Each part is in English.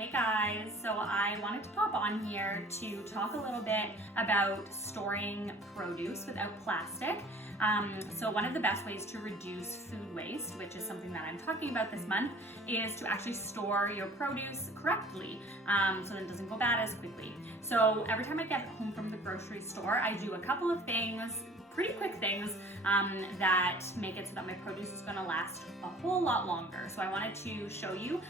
Hey guys, so I wanted to pop on here to talk a little bit about storing produce without plastic. So one of the best ways to reduce food waste, which is something that I'm talking about this month, is to actually store your produce correctly so that it doesn't go bad as quickly. So every time I get home from the grocery store, I do a couple of things, pretty quick things that make it so that my produce is going to last a whole lot longer. So I wanted to show you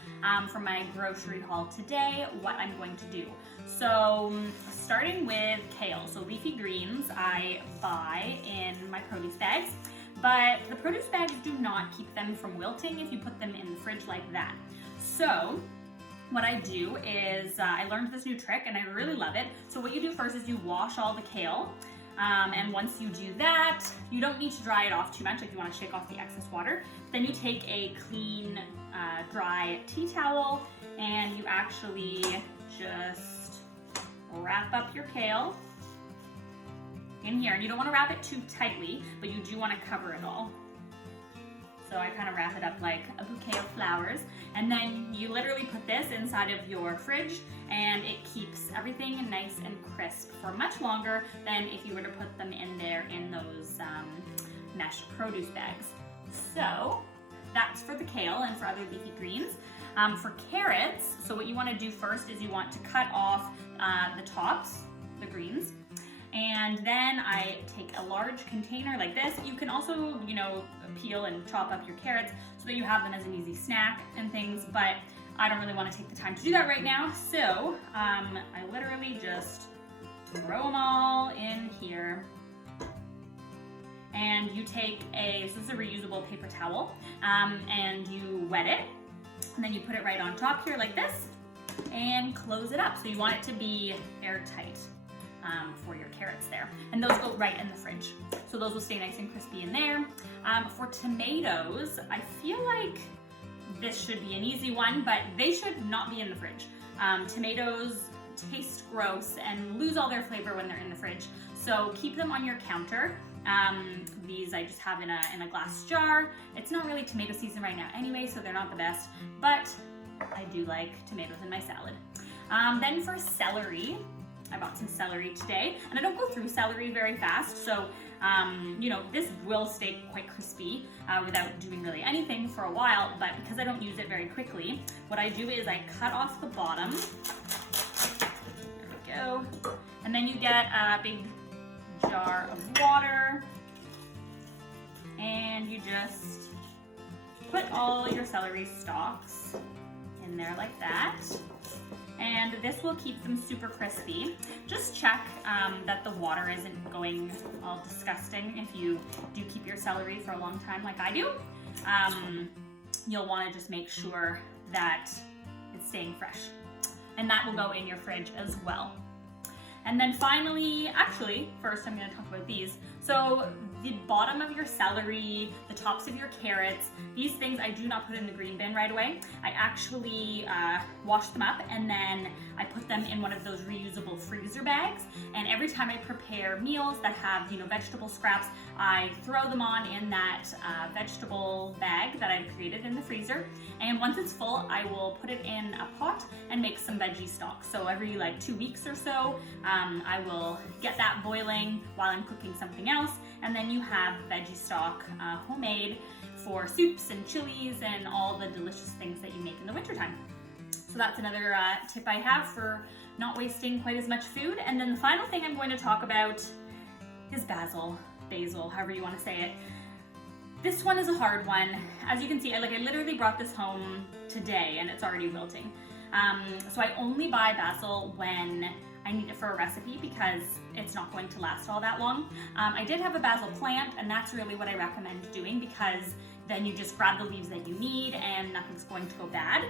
from my grocery haul today what I'm going to do. So starting with kale, so leafy greens I buy in my produce bags, but the produce bags do not keep them from wilting if you put them in the fridge like that. So what I do is I learned this new trick and I really love it. So what you do first is you wash all the kale. And once you do that, you don't need to dry it off too much if you want to shake off the excess water. Then you take a clean, dry tea towel and you actually just wrap up your kale in here. And you don't want to wrap it too tightly, but you do want to cover it all. So I kind of wrap it up like a bouquet of flowers. And then you literally put this inside of your fridge and it keeps everything nice and crisp for much longer than if you were to put them in there in those mesh produce bags. So that's for the kale and for other leafy greens. For carrots, so what you want to do first is you want to cut off the tops, the greens. And then I take a large container like this. You can also, peel and chop up your carrots so that you have them as an easy snack and things, but I don't really want to take the time to do that right now. So I literally just throw them all in here. And you take this is a reusable paper towel, and you wet it. And then you put it right on top here like this and close it up. So you want it to be airtight. For your carrots there. And those go right in the fridge. So those will stay nice and crispy in there. For tomatoes, I feel like this should be an easy one, but they should not be in the fridge. Tomatoes taste gross and lose all their flavor when they're in the fridge. So keep them on your counter. These I just have in a glass jar. It's not really tomato season right now anyway, so they're not the best, but I do like tomatoes in my salad. Then for celery, I bought some celery today, and I don't go through celery very fast, so this will stay quite crispy without doing really anything for a while, but because I don't use it very quickly, what I do is I cut off the bottom. There we go. And then you get a big jar of water, and you just put all your celery stalks in there like that. And this will keep them super crispy. Just check that the water isn't going all disgusting if you do keep your celery for a long time like I do. You'll want to just make sure that it's staying fresh. And that will go in your fridge as well. And then finally, first I'm going to talk about these. So the bottom of your celery, the tops of your carrots, these things I do not put in the green bin right away. I actually wash them up and then I put them in one of those reusable freezer bags. And every time I prepare meals that have, vegetable scraps, I throw them on in that vegetable bag that I've created in the freezer. And once it's full, I will put it in a pot and make some veggie stock. So every 2 weeks or so, I will get that boiling while I'm cooking something else, and then you have veggie stock homemade for soups and chilies and all the delicious things that you make in the wintertime. So that's another tip I have for not wasting quite as much food. And then the final thing I'm going to talk about is basil, however you want to say it. This one is a hard one. As you can see, I literally brought this home today and it's already wilting. So I only buy basil when I need it for a recipe because it's not going to last all that long. I did have a basil plant, and that's really what I recommend doing because then you just grab the leaves that you need and nothing's going to go bad.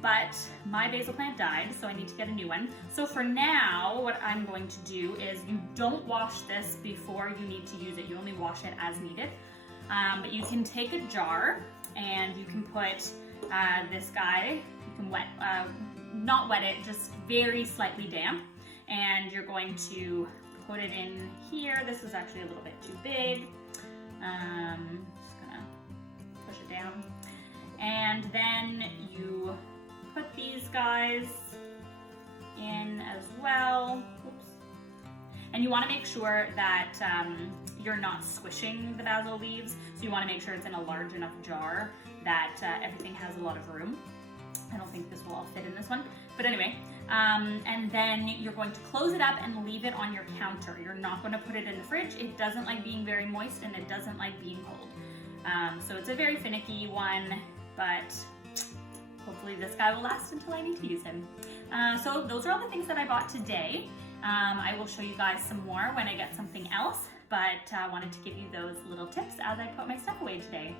But my basil plant died, so I need to get a new one. So for now, what I'm going to do is you don't wash this before you need to use it. You only wash it as needed. But you can take a jar and you can put this guy, you can not wet it, just very slightly damp. And you're going to put it in here. This is actually a little bit too big. Just gonna push it down. And then you put these guys in as well. Oops. And you want to make sure that you're not squishing the basil leaves. So you want to make sure it's in a large enough jar that everything has a lot of room. I don't think this will all fit in this one, but anyway. And then you're going to close it up and leave it on your counter. You're not going to put it in the fridge. It doesn't like being very moist and it doesn't like being cold. So it's a very finicky one, but hopefully this guy will last until I need to use him. So those are all the things that I bought today. I will show you guys some more when I get something else, but I wanted to give you those little tips as I put my stuff away today.